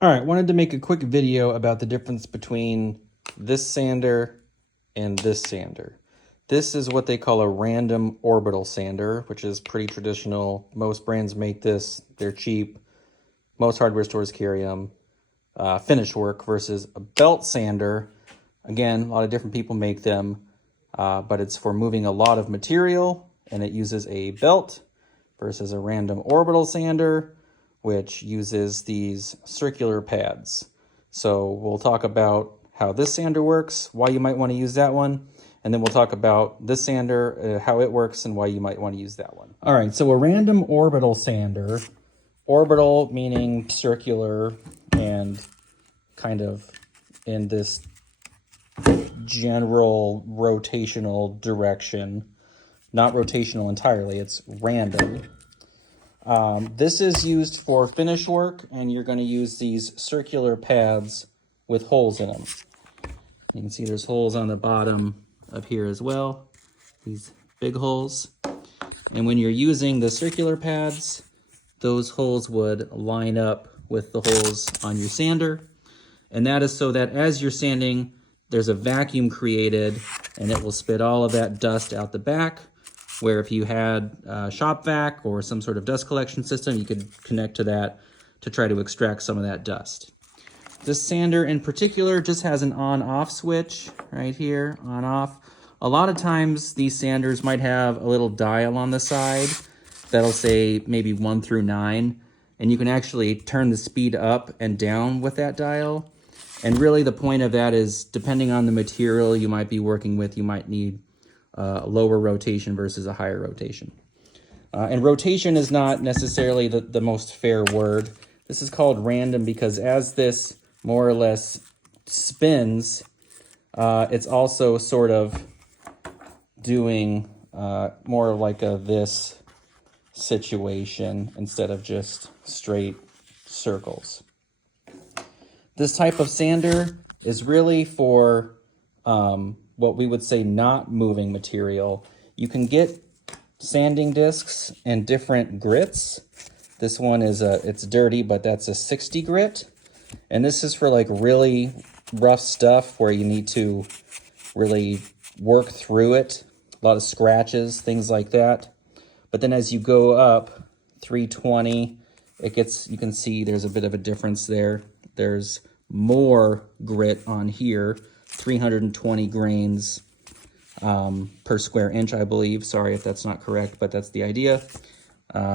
All right, wanted to make a quick video about the difference between this sander and this sander. This is what they call a random orbital sander, which is pretty traditional. Most brands make this. They're cheap. Most hardware stores carry them. Finish work versus a belt sander. Again, a lot of different people make them, but it's for moving a lot of material, and it uses a belt versus a random orbital sander, which uses these circular pads. So we'll talk about how this sander works, why you might want to use that one, and then we'll talk about this sander, how it works, and why you might want to use that one. All right, so a random orbital sander, orbital meaning circular and kind of in this general rotational direction. Not rotational entirely, it's random. This is used for finish work, and you're going to use these circular pads with holes in them. You can see there's holes on the bottom of here as well, these big holes. And when you're using the circular pads, those holes would line up with the holes on your sander. And that is so that as you're sanding, there's a vacuum created and it will spit all of that dust out the back, where if you had a shop vac or some sort of dust collection system, you could connect to that to try to extract some of that dust. This sander in particular just has an on-off switch right here, on-off. A lot of times these sanders might have a little dial on the side that'll say maybe 1 through 9, and you can actually turn the speed up and down with that dial. And really the point of that is, depending on the material you might be working with, you might need lower rotation versus a higher rotation. And rotation is not necessarily the most fair word. This is called random because as this more or less spins, it's also sort of doing more like a this situation instead of just straight circles. This type of sander is really for what we would say not moving material. You can get sanding discs in different grits. This one is it's dirty, but that's a 60 grit. And this is for like really rough stuff where you need to really work through it. A lot of scratches, things like that. But then as you go up 320, it gets, you can see there's a bit of a difference there. There's more grit on here, 320 grains per square inch, I believe. Sorry if that's not correct, but that's the idea.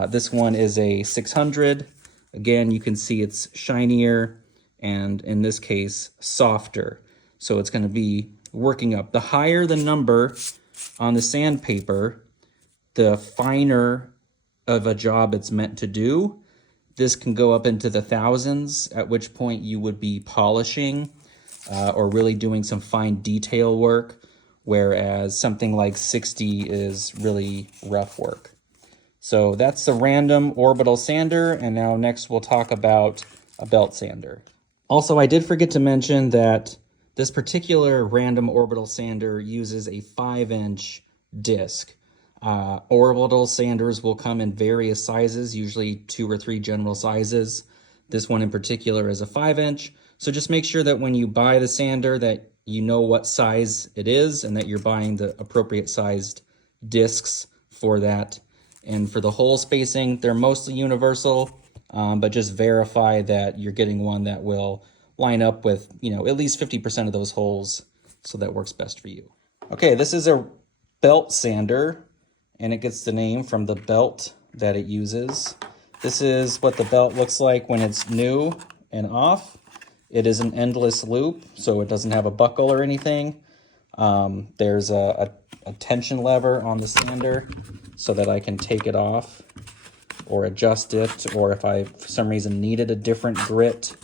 This one is a 600. Again, you can see it's shinier and in this case, softer. So it's going to be working up. The higher the number on the sandpaper, the finer of a job it's meant to do. This can go up into the thousands, at which point you would be polishing or really doing some fine detail work, whereas something like 60 is really rough work. So that's the random orbital sander, and now next we'll talk about a belt sander. Also, I did forget to mention that this particular random orbital sander uses a 5-inch disc. Orbital sanders will come in various sizes, usually 2 or 3 general sizes. This one in particular is a 5-inch. So just make sure that when you buy the sander that you know what size it is and that you're buying the appropriate sized discs for that. And for the hole spacing, they're mostly universal, but just verify that you're getting one that will line up with, at least 50% of those holes, so that works best for you. Okay, this is a belt sander, and it gets the name from the belt that it uses. This is what the belt looks like when it's new and off. It is an endless loop, so it doesn't have a buckle or anything. There's a tension lever on the sander so that I can take it off or adjust it, or if I, for some reason, needed a different grit,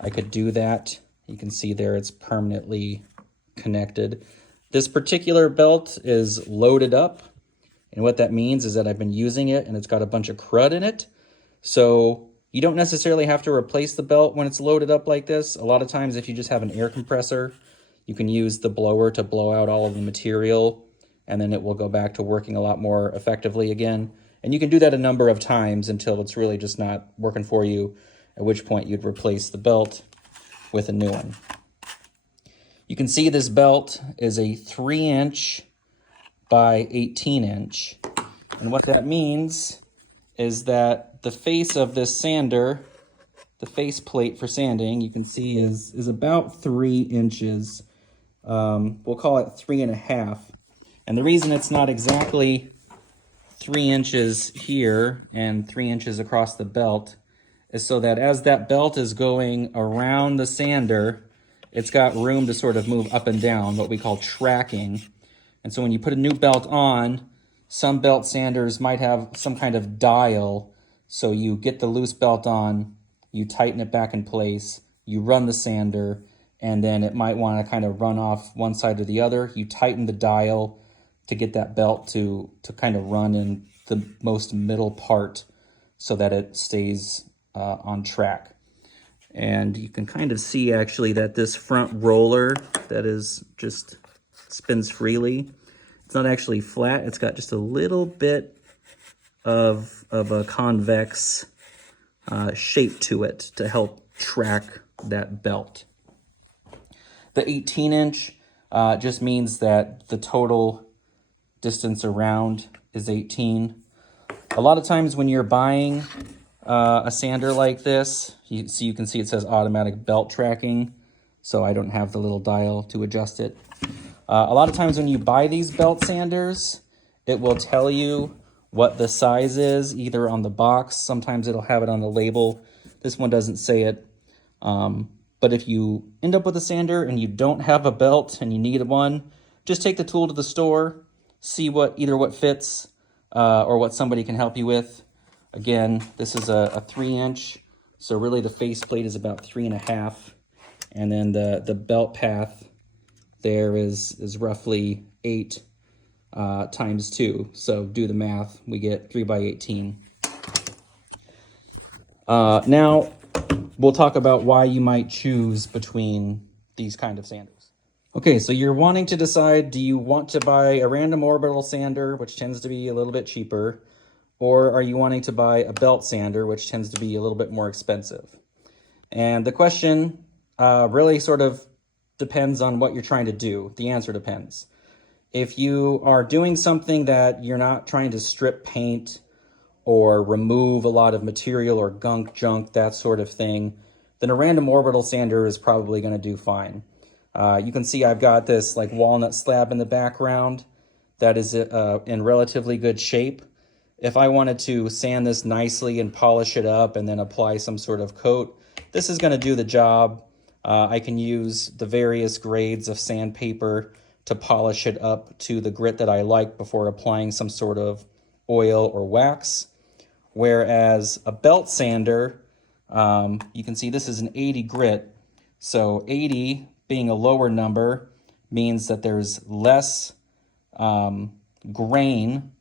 I could do that. You can see there it's permanently connected. This particular belt is loaded up, and what that means is that I've been using it and it's got a bunch of crud in it. So you don't necessarily have to replace the belt when it's loaded up like this. A lot of times if you just have an air compressor, you can use the blower to blow out all of the material, and then it will go back to working a lot more effectively again. And you can do that a number of times until it's really just not working for you. at which point you'd replace the belt with a new one. You can see this belt is a 3-inch by 18-inch. And what that means is that the face of this sander, the face plate for sanding, you can see is about 3 inches. We'll call it 3.5. And the reason it's not exactly 3 inches here and 3 inches across the belt is so that as that belt is going around the sander, it's got room to sort of move up and down, what we call tracking. And so when you put a new belt on, some belt sanders might have some kind of dial. So you get the loose belt on, you tighten it back in place, you run the sander, and then it might want to kind of run off one side or the other. You tighten the dial to get that belt to kind of run in the most middle part so that it stays on track. And you can kind of see actually that this front roller that is just spins freely, it's not actually flat. It's got just a little bit of a convex shape to it to help track that belt. The 18-inch just means that the total distance around is 18. A lot of times when you're buying a sander like this, you can see it says automatic belt tracking, so I don't have the little dial to adjust it. A lot of times when you buy these belt sanders, it will tell you what the size is, either on the box. Sometimes it'll have it on the label. This one doesn't say it. But if you end up with a sander and you don't have a belt and you need one, just take the tool to the store, see either what fits or what somebody can help you with. Again, this is a 3-inch, so really the faceplate is about 3.5, and then the belt path there is roughly 8 times 2. So do the math, we get 3 by 18. Now we'll talk about why you might choose between these kind of sanders. Okay, so you're wanting to decide, do you want to buy a random orbital sander, which tends to be a little bit cheaper, or are you wanting to buy a belt sander, which tends to be a little bit more expensive? And the question really sort of depends on what you're trying to do. The answer depends. If you are doing something that you're not trying to strip paint or remove a lot of material or junk, that sort of thing, then a random orbital sander is probably going to do fine. You can see I've got this like walnut slab in the background that is in relatively good shape. If I wanted to sand this nicely and polish it up and then apply some sort of coat, this is going to do the job. I can use the various grades of sandpaper to polish it up to the grit that I like before applying some sort of oil or wax. Whereas a belt sander, you can see this is an 80 grit. So 80 being a lower number means that there's less grain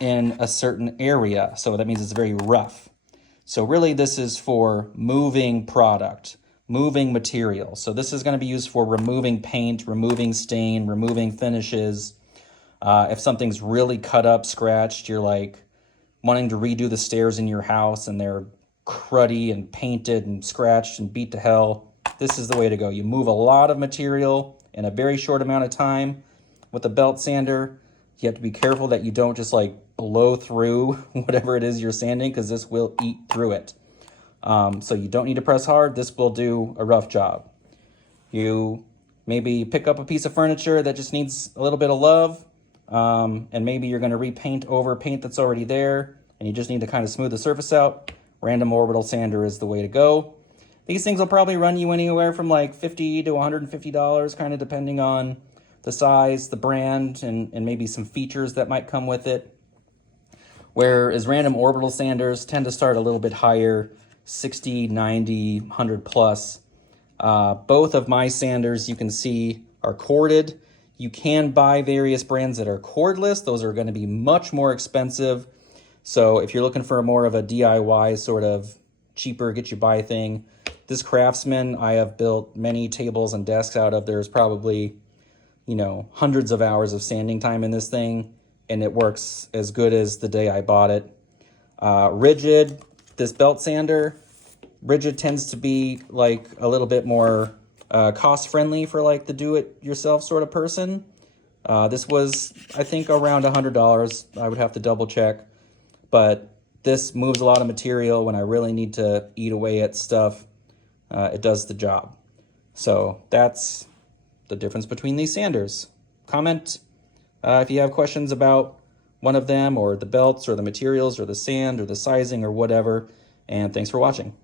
in a certain area. So that means it's very rough. So really this is for moving product, moving material. So this is going to be used for removing paint, removing stain, removing finishes. If something's really cut up, scratched, you're like wanting to redo the stairs in your house and they're cruddy and painted and scratched and beat to hell, this is the way to go. You move a lot of material in a very short amount of time. With a belt sander, you have to be careful that you don't just like blow through whatever it is you're sanding, because this will eat through it. So you don't need to press hard. This will do a rough job. You maybe pick up a piece of furniture that just needs a little bit of love, and maybe you're going to repaint over paint that's already there, and you just need to kind of smooth the surface out. Random orbital sander is the way to go. These things will probably run you anywhere from like $50 to $150, kind of depending on the size, the brand, and maybe some features that might come with it. Whereas random orbital sanders tend to start a little bit higher, 60, 90, 100 plus. Both of my sanders, you can see, are corded. You can buy various brands that are cordless. Those are going to be much more expensive. So if you're looking for more of a DIY sort of cheaper get you by thing, this Craftsman I have built many tables and desks out of. There's probably, hundreds of hours of sanding time in this thing, and it works as good as the day I bought it. Rigid, this belt sander, Rigid tends to be like a little bit more cost friendly for like the do-it-yourself sort of person. This was, I think, around $100. I would have to double check, but this moves a lot of material when I really need to eat away at stuff. It does the job. So that's the difference between these sanders. Comment if you have questions about one of them, or the belts, or the materials, or the sand, or the sizing, or whatever. And thanks for watching.